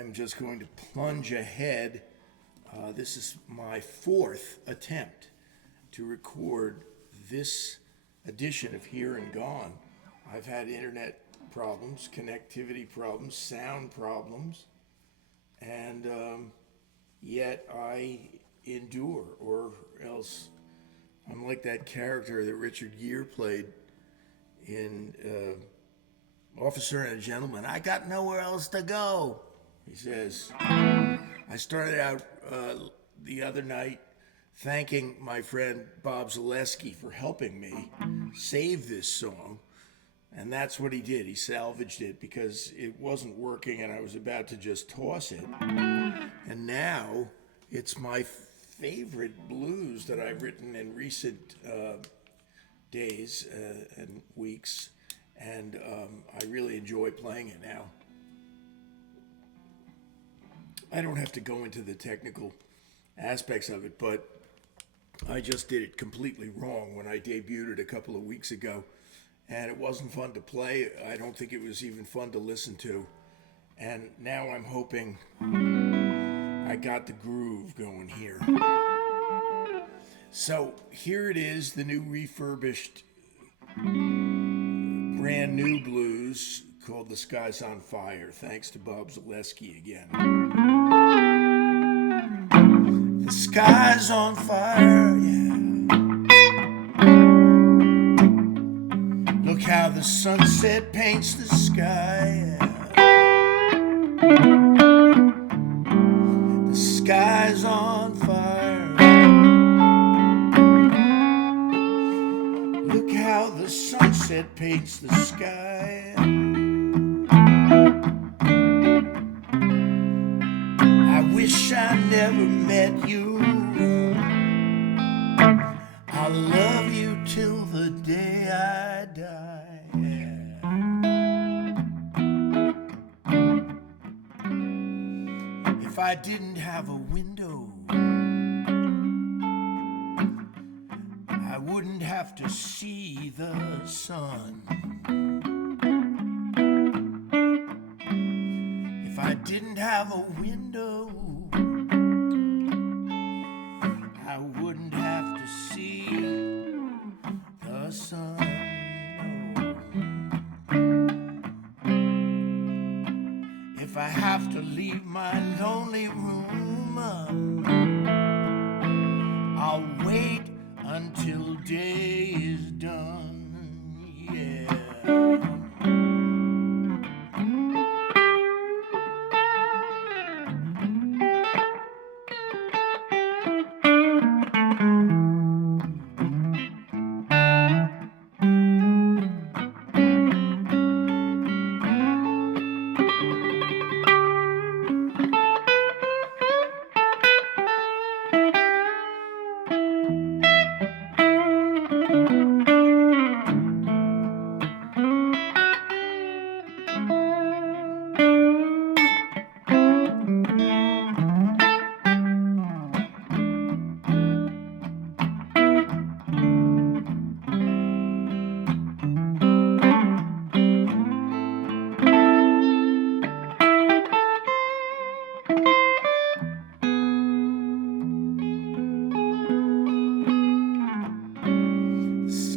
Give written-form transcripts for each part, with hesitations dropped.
I'm just going to plunge ahead. This is my fourth attempt to record this edition of Here and Gone. I've had internet problems, connectivity problems, sound problems, and yet I endure, or else I'm like that character that Richard Gere played in Officer and a Gentleman. I got nowhere else to go, he says. I started out the other night thanking my friend Bob Zaleski for helping me save this song. And that's what he did. He salvaged it because it wasn't working and I was about to just toss it. And now it's my favorite blues that I've written in recent days and weeks. And I really enjoy playing it now. I don't have to go into the technical aspects of it, but I just did it completely wrong when I debuted it a couple of weeks ago. And it wasn't fun to play. I don't think it was even fun to listen to. And now I'm hoping I got the groove going here. So here it is, the new refurbished, brand new blues called The Sky's on Fire, thanks to Bob Zaleski again. The sky's on fire, yeah. Look how the sunset paints the sky, yeah. The sky's on fire. Look how the sunset paints the sky. I wish I never met you. I'll love you till the day I die. If I didn't have a window, I wouldn't have to see the sun. If I didn't have a window, I wouldn't have to see the sun. If I have to leave my lonely room, I'll wait until day is done, yeah.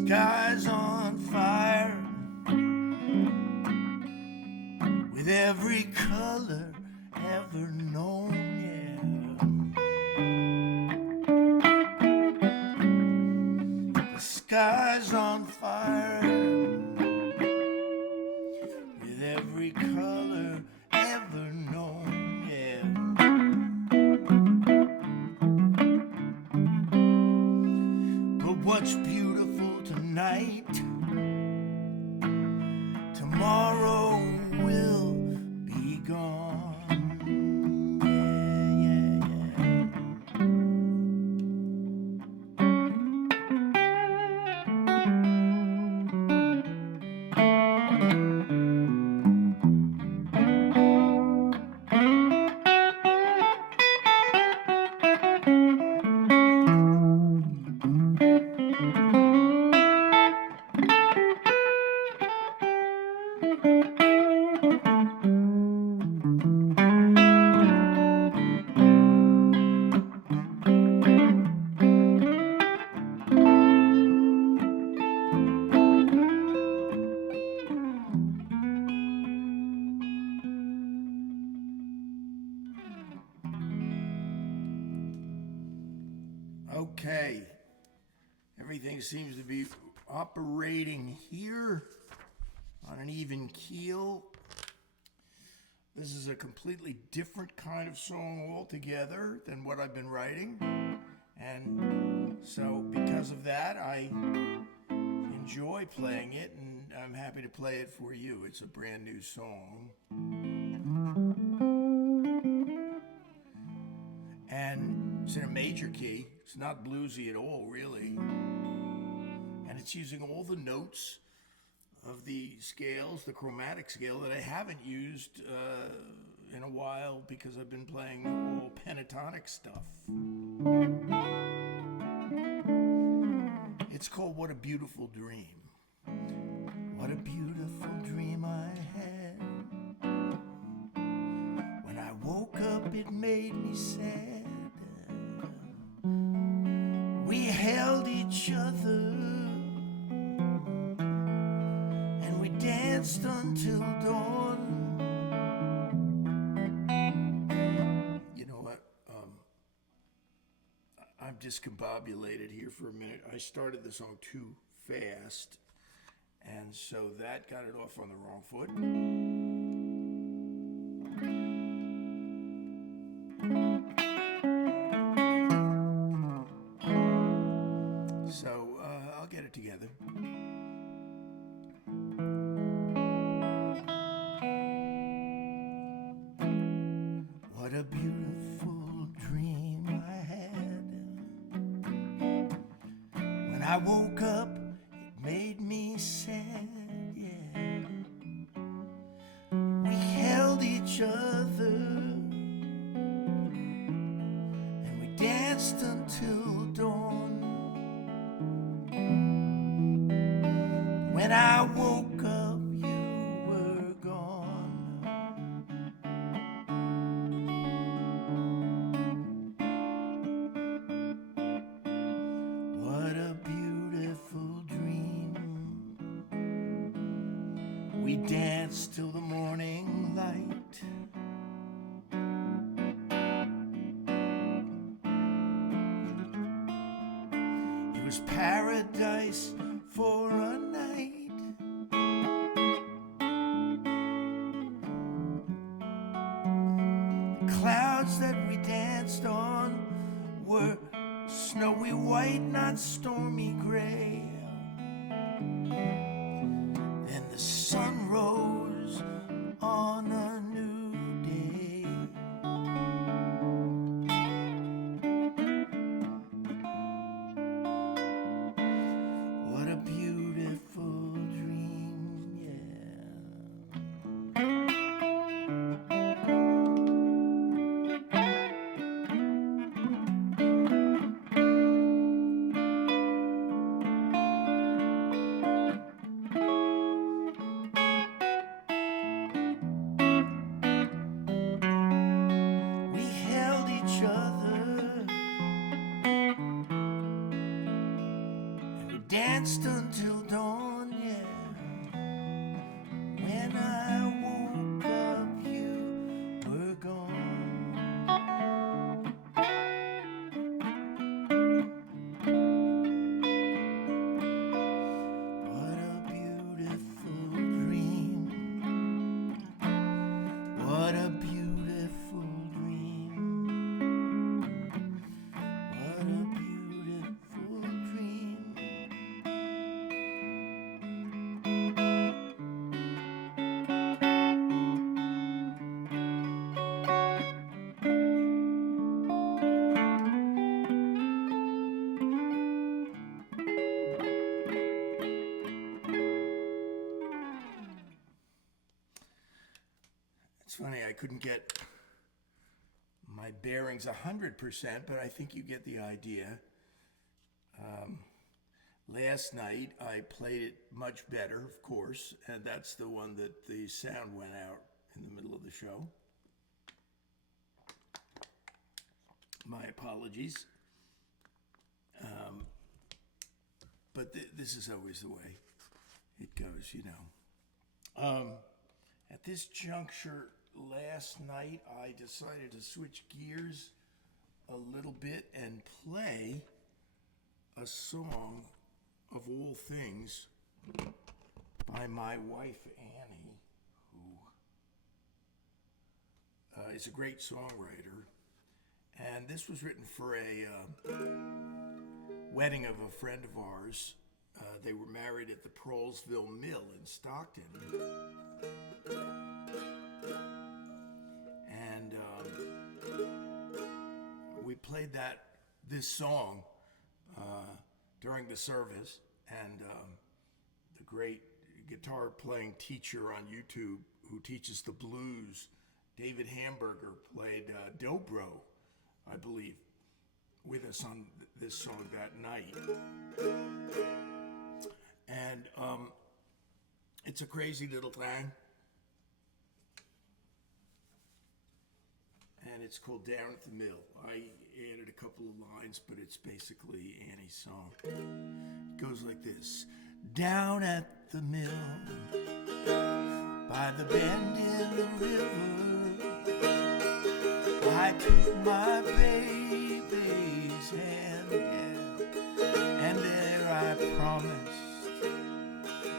Sky's on fire with every color ever known, yeah. The sky's on fire with every color ever known, yeah. But what's beautiful tonight, tomorrow will be gone. Yeah, yeah, yeah. Okay. Everything seems to be operating here on an even keel. This is a completely different kind of song altogether than what I've been writing. And so because of that, I enjoy playing it, and I'm happy to play it for you. It's a brand new song. And it's in a major key. It's not bluesy at all, really. And it's using all the notes of the scales, the chromatic scale, that I haven't used in a while because I've been playing all pentatonic stuff. It's called What a Beautiful Dream. What a beautiful dream I had. When I woke up, it made me sad. We held each other and we danced until dawn. You know what? I'm discombobulated here for a minute. I started the song too fast, and so that got it off on the wrong foot. So I'll get it together. What a beautiful dream I had. When I woke up, it made me sad, yeah. We held each other and we danced until dawn. When I woke up, you were gone. What a beautiful dream. We danced till the morning light. It was paradise for a night. The clouds that we danced on were snowy white, not stormy gray. Then the sun rose on a new day. What a beautiful dream, yeah. We held each other and we danced until dawn, yeah. When I woke up, you were gone. What a beautiful dream. What a beautiful dream. What a beautiful dream. It's funny, I couldn't get my bearings 100%, but I think you get the idea. Last night I played it much better, of course, and that's the one that the sound went out in the middle of the show. My apologies. But this is always the way it goes, you know. At this juncture last night, I decided to switch gears a little bit and play a song of all things by my wife Annie, who is a great songwriter. And this was written for a wedding of a friend of ours. They were married at the Prolesville Mill in Stockton. And we played this song during the service. And the great guitar playing teacher on YouTube who teaches the blues, David Hamburger, played dobro, I believe, with us on this song that night. And it's a crazy little thing. And it's called Down at the Mill. I added a couple of lines, but it's basically Annie's song. It goes like this. Down at the mill, by the bend in the river, I took my baby's hand, yeah, and there I promised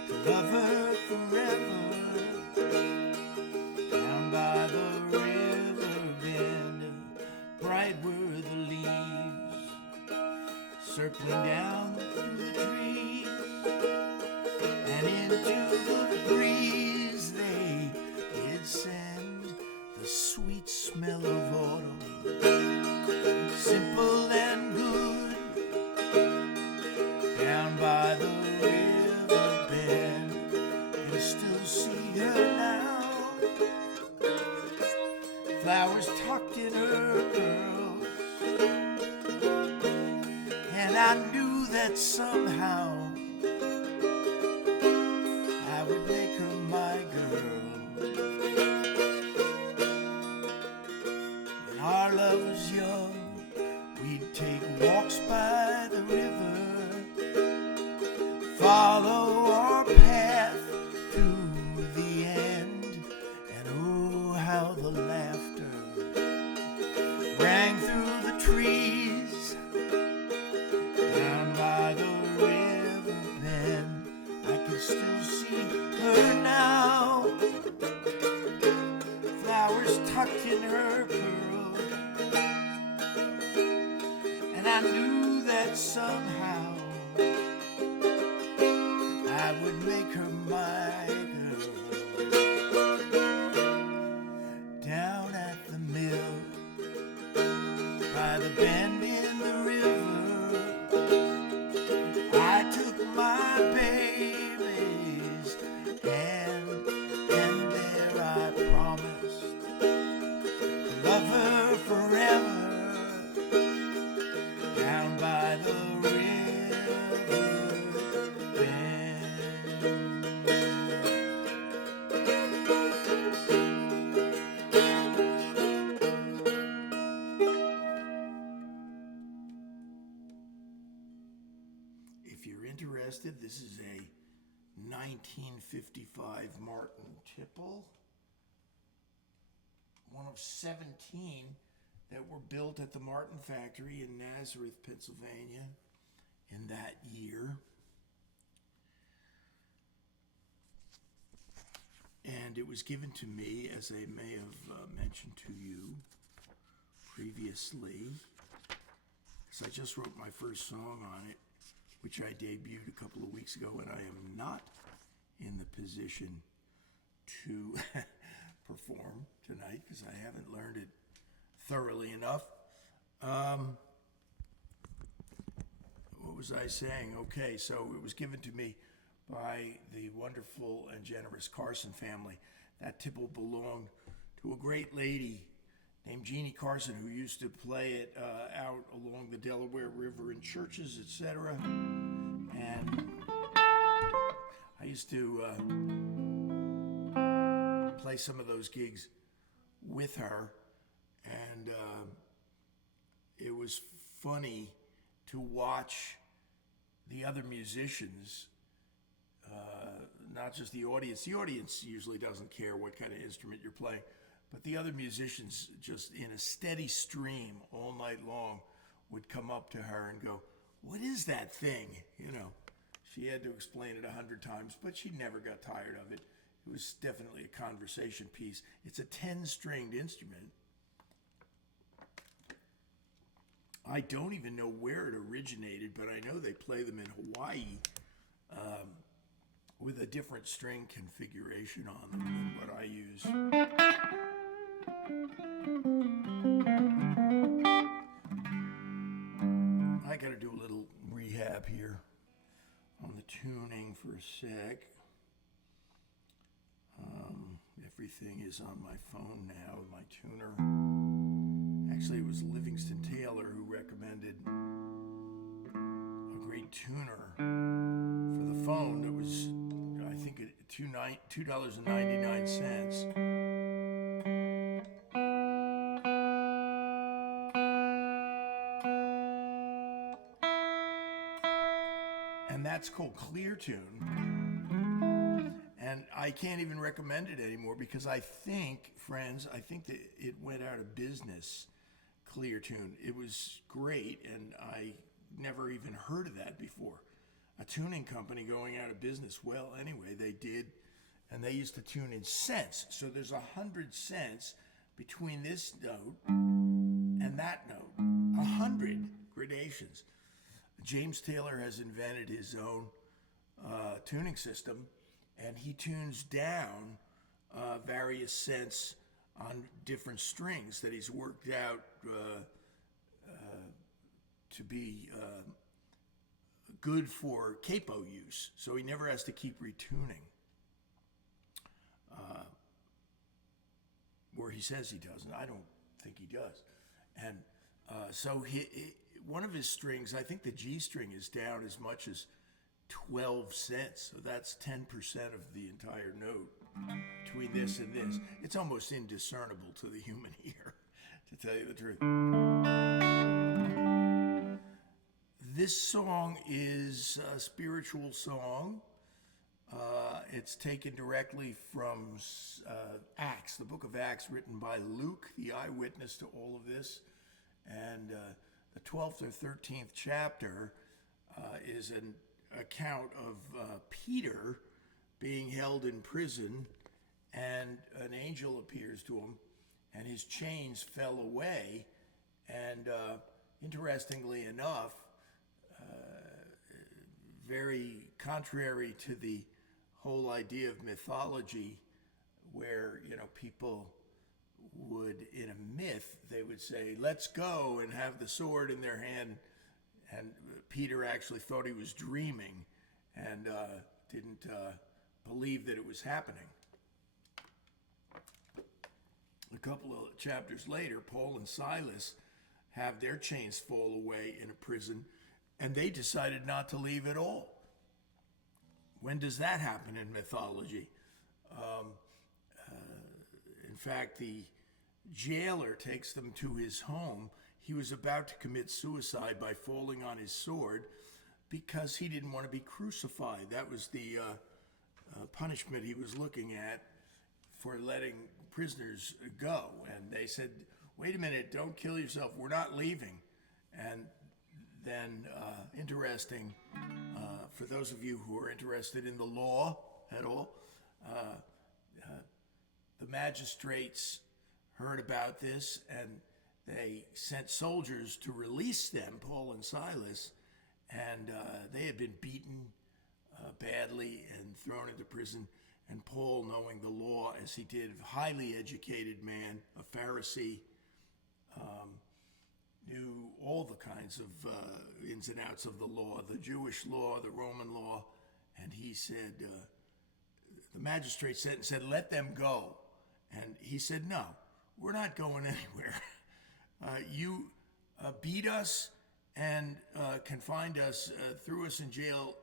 to love her forever. Down by the river bend, bright were the leaves, circling down through the trees, and into the breeze they did send the sweet smell of autumn, simple and good. Down by the river bend, you can still see her now, flowers tucked in her curls, and I knew that somehow I would make her my girl. When our love was young, we'd take walks by the river, follow our path to the end, and oh, how the laughter rang through the trees. Down by the river bend, I can still see her now, flowers tucked in her curls, and I knew that somehow I would make her my girl. Down at the mill, by the bend in the river, I took my baby's hand, and there I promised to love her forever. Down by the river bend. If you're interested, this is a 1955 Martin Tipple, one of 17 that were built at the Martin factory in Nazareth, Pennsylvania in that year. And it was given to me, as I may have mentioned to you previously, because I just wrote my first song on it, which I debuted a couple of weeks ago, and I am not in the position to perform tonight because I haven't learned it thoroughly enough. What was I saying? Okay, so it was given to me by the wonderful and generous Carson family. That tipple belonged to a great lady named Jeannie Carson, who used to play it out along the Delaware River in churches, etc. And I used to play some of those gigs with her, and it was funny to watch the other musicians, not just the audience. The audience usually doesn't care what kind of instrument you're playing, but the other musicians, just in a steady stream all night long, would come up to her and go, what is that thing? She had to explain it 100 times, but she never got tired of it. It was definitely a conversation piece. It's a 10-stringed instrument. I don't even know where it originated, but I know they play them in Hawaii with a different string configuration on them than what I use. I got to do a little rehab here on the tuning for a sec. Everything is on my phone now, my tuner. Actually, it was Livingston Taylor who recommended a great tuner for the phone that was, I think, $2.99. And that's called Clear Tune. And I can't even recommend it anymore because I think, friends, that it went out of business, Clear Tune. It was great, and I never even heard of that before. A tuning company going out of business. Well, anyway, they did, and they used to tune in cents. So there's 100 cents between this note and that note. 100 gradations. James Taylor has invented his own tuning system, and he tunes down various cents on different strings that he's worked out to be good for capo use. So he never has to keep retuning. Or he says he doesn't. I don't think he does. And so one of his strings, I think the G string, is down as much as 12 cents. So that's 10% of the entire note between this and this. It's almost indiscernible to the human ear, to tell you the truth. This song is a spiritual song. It's taken directly from Acts, the book of Acts, written by Luke, the eyewitness to all of this. And the 12th or 13th chapter is an account of Peter being held in prison, and an angel appears to him, and his chains fell away. And interestingly enough, very contrary to the whole idea of mythology, where people would, in a myth, they would say, "Let's go," and have the sword in their hand. And Peter actually thought he was dreaming and didn't believe that it was happening. A couple of chapters later, Paul and Silas have their chains fall away in a prison, and they decided not to leave at all. When does that happen in mythology? In fact, the jailer takes them to his home. He was about to commit suicide by falling on his sword because he didn't want to be crucified. That was the punishment he was looking at for letting prisoners go. And they said, "Wait a minute, don't kill yourself. We're not leaving." And then, interesting, for those of you who are interested in the law at all, the magistrates heard about this, and they sent soldiers to release them, Paul and Silas, and they had been beaten badly and thrown into prison. And Paul, knowing the law as he did, a highly educated man, a Pharisee, knew all the kinds of ins and outs of the law, the Jewish law, the Roman law, and he said, the magistrate said, "Let them go." And he said, "No, we're not going anywhere. You beat us and confined us, threw us in jail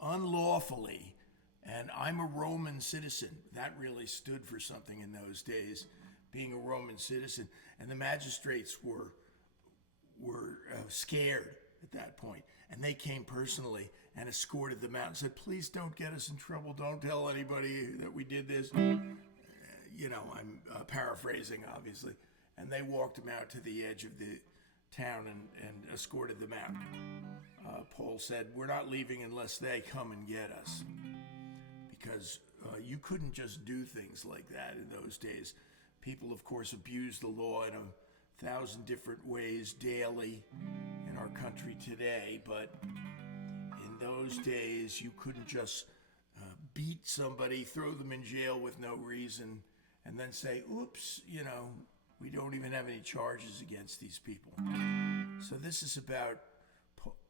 unlawfully, and I'm a Roman citizen." That really stood for something in those days, being a Roman citizen. And the magistrates were scared at that point, and they came personally and escorted them out and said, "Please don't get us in trouble. Don't tell anybody that we did this." I'm paraphrasing, obviously. And they walked him out to the edge of the town and escorted them out. Paul said, "We're not leaving unless they come and get us," because you couldn't just do things like that in those days. People, of course, abused the law in 1,000 different ways daily in our country today, but in those days you couldn't just beat somebody, throw them in jail with no reason, and then say, "Oops, we don't even have any charges against these people." So this is about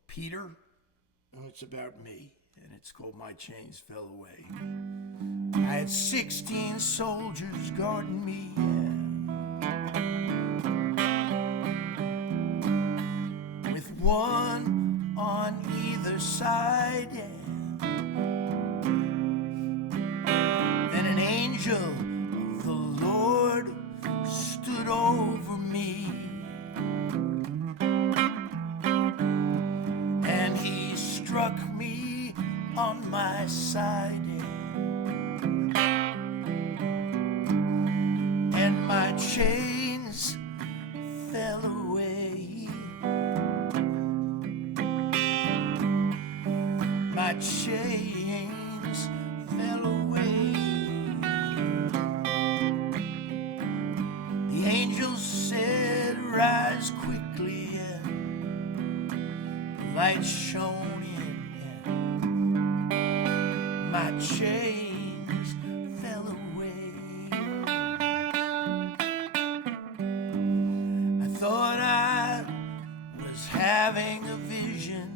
Peter, and it's about me, and it's called My Chains Fell Away. I had 16 soldiers guarding me, with one on either side, Then an angel of the Lord stood over me, and he struck me on my side, and my chains fell away. My chains fell away. The angel said, "Rise quickly," and the light shone in, and my chains fell away. I thought I was having a vision,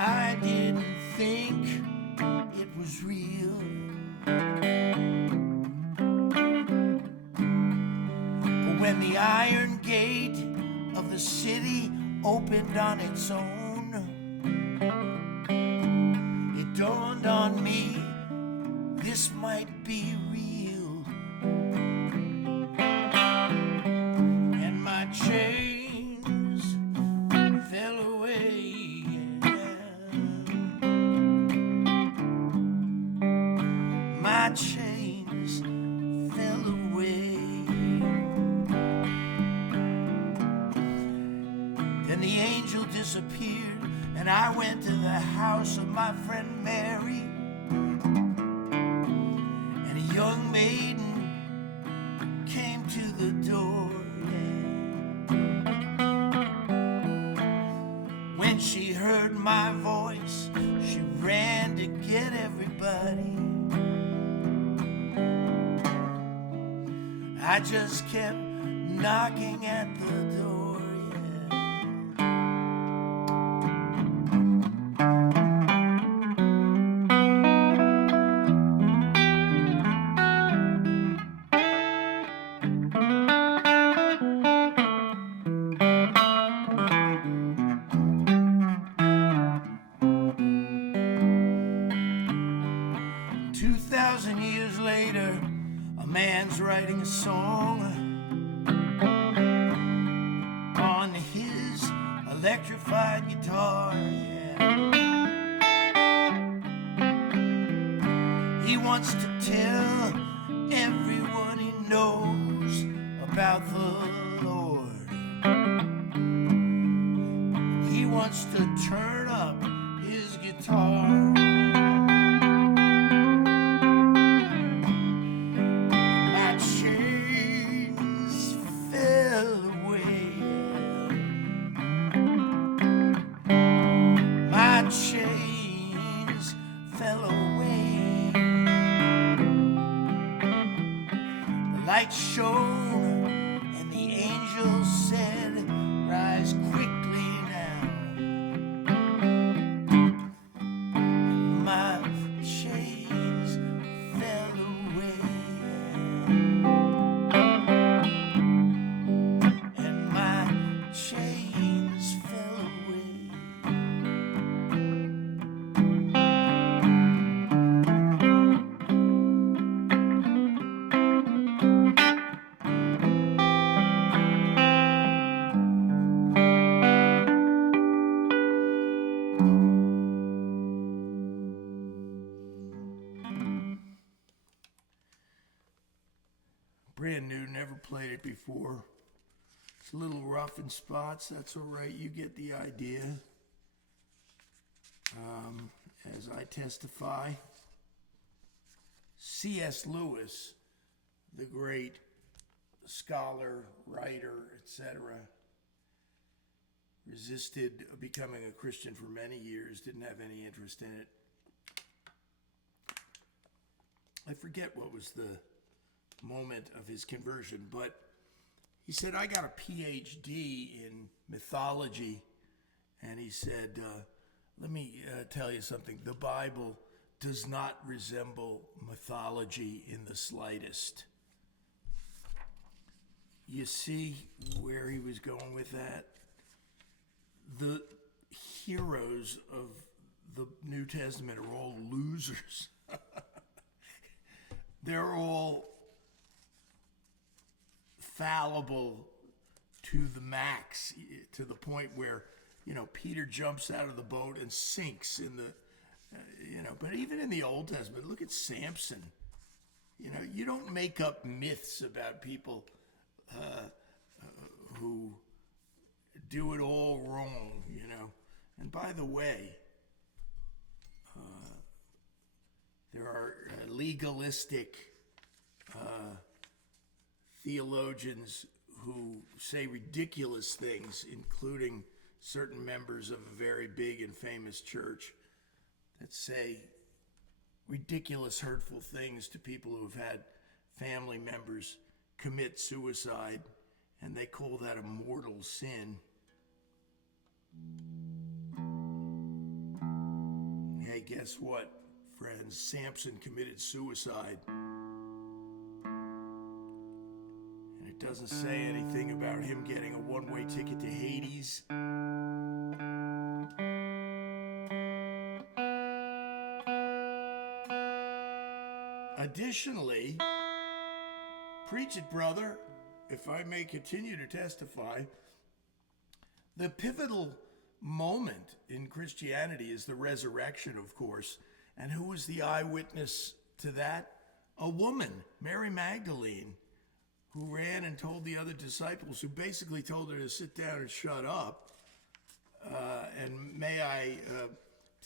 I didn't think it was real. But when the iron gate of the city opened on its own, it dawned on me, this might be real. And my chains fell away. My chains fell away. Then the angel disappeared, and I went to the house of my friend Mary, and a young maiden came to the door. When she heard my voice, she ran to get everybody. I just kept knocking at the door, 2,000 years later, a man's writing a song on his electrified guitar. He wants to tell everyone he knows about the Lord. He wants to turn up his guitar. Chains fell away. The light shone, and the angel said, "Rise quickly now." And my chains fell away. And my chains fell away. brand new, never played it before. It's a little rough in spots, that's all right, you get the idea. As I testify, C.S. Lewis, the great scholar, writer, etc., resisted becoming a Christian for many years, didn't have any interest in it. I forget what was the moment of his conversion, but he said, I got a PhD in mythology, and he said, let me tell you something. The Bible does not resemble mythology in the slightest. You see where he was going with that? The heroes of the New Testament are all losers. They're all fallible to the max, to the point where, Peter jumps out of the boat and sinks in the, but even in the Old Testament, look at Samson. You don't make up myths about people who do it all wrong, And by the way, there are legalistic theologians who say ridiculous things, including certain members of a very big and famous church that say ridiculous, hurtful things to people who have had family members commit suicide, and they call that a mortal sin. Hey, guess what, friends? Samson committed suicide. And it doesn't say anything about him getting a one-way ticket to Hades. Additionally, preach it, brother, if I may continue to testify, the pivotal moment in Christianity is the resurrection, of course. And who was the eyewitness to that? A woman, Mary Magdalene, who ran and told the other disciples, who basically told her to sit down and shut up. And may I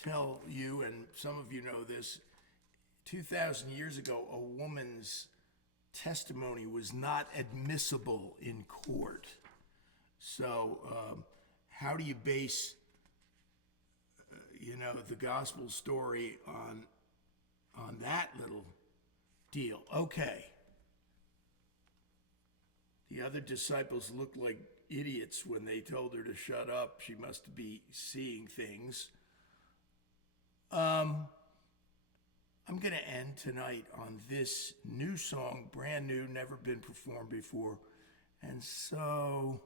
tell you, and some of you know this, 2,000 years ago, a woman's testimony was not admissible in court. So how do you base, the gospel story on that little deal? Okay. The other disciples looked like idiots when they told her to shut up. She must be seeing things. I'm going to end tonight on this new song, brand new, never been performed before. And so,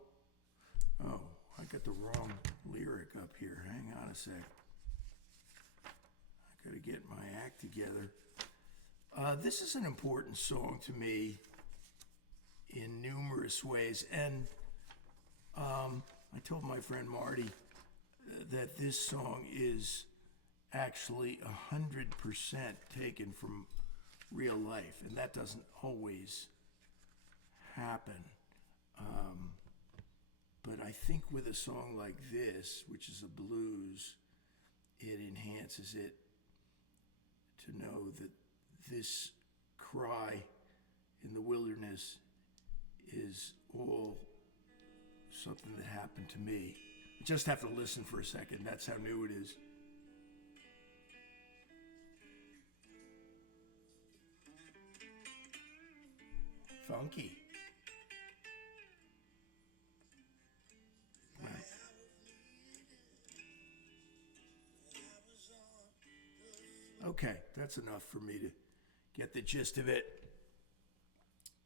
I got the wrong lyric up here. Hang on a sec. I got to get my act together. This is an important song to me in numerous ways. And I told my friend Marty that this song is actually 100% taken from real life, and that doesn't always happen. But I think with a song like this, which is a blues, it enhances it to know that this cry in the wilderness is all something that happened to me. You just have to listen for a second. That's how new it is. Funky. Right. Okay, that's enough for me to get the gist of it.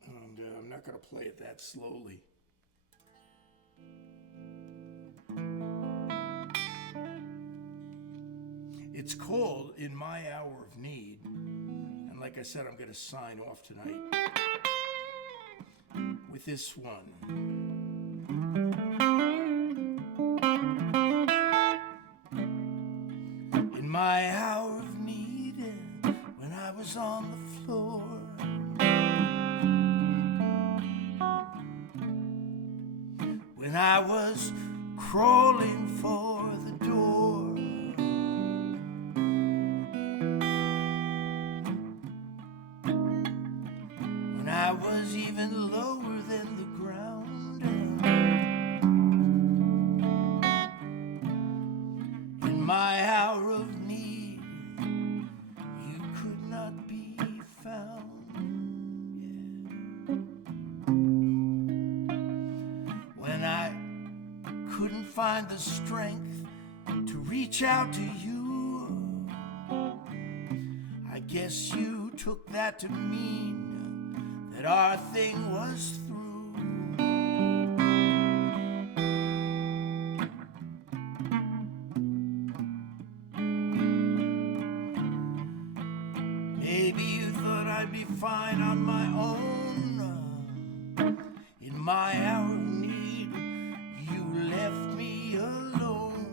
And I'm not going to play it that slowly. It's called In My Hour of Need. And like I said, I'm going to sign off tonight with this one. In my hour of need, when I was on the floor, when I was crawling for the door. When I was even lower than the ground. In my hour of need, you could not be found. When I couldn't find the strength to reach out to you, I guess you took that to mean that our thing was through. Maybe you thought I'd be fine on my own. In my hour of need, you left me alone.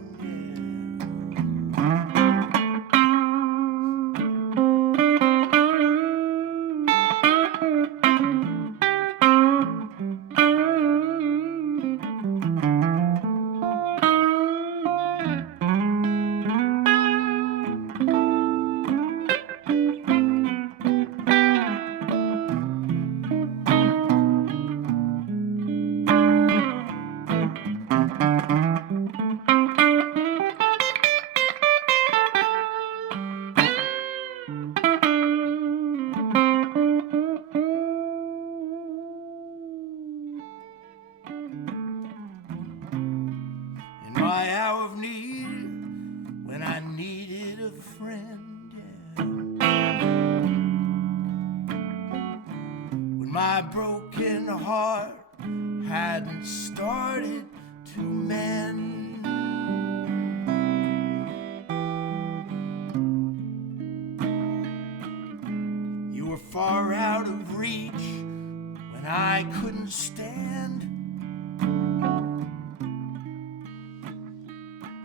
In my hour of need, when I needed a friend, yeah. When my broken heart hadn't started to mend. You were far out of reach when I couldn't stand.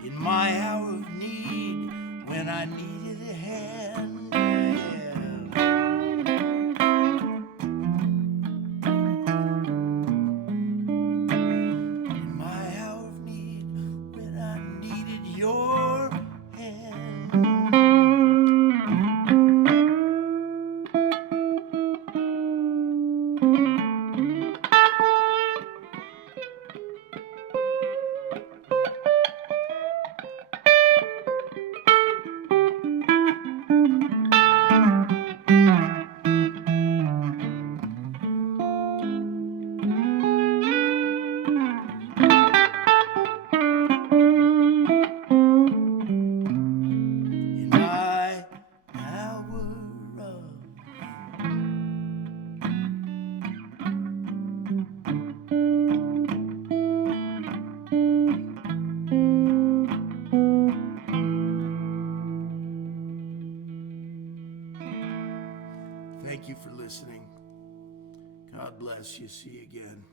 In my hour of need, when I needed a hand, yeah. In my hour of need, when I needed your hand. Thank you for listening. God bless you. See you again.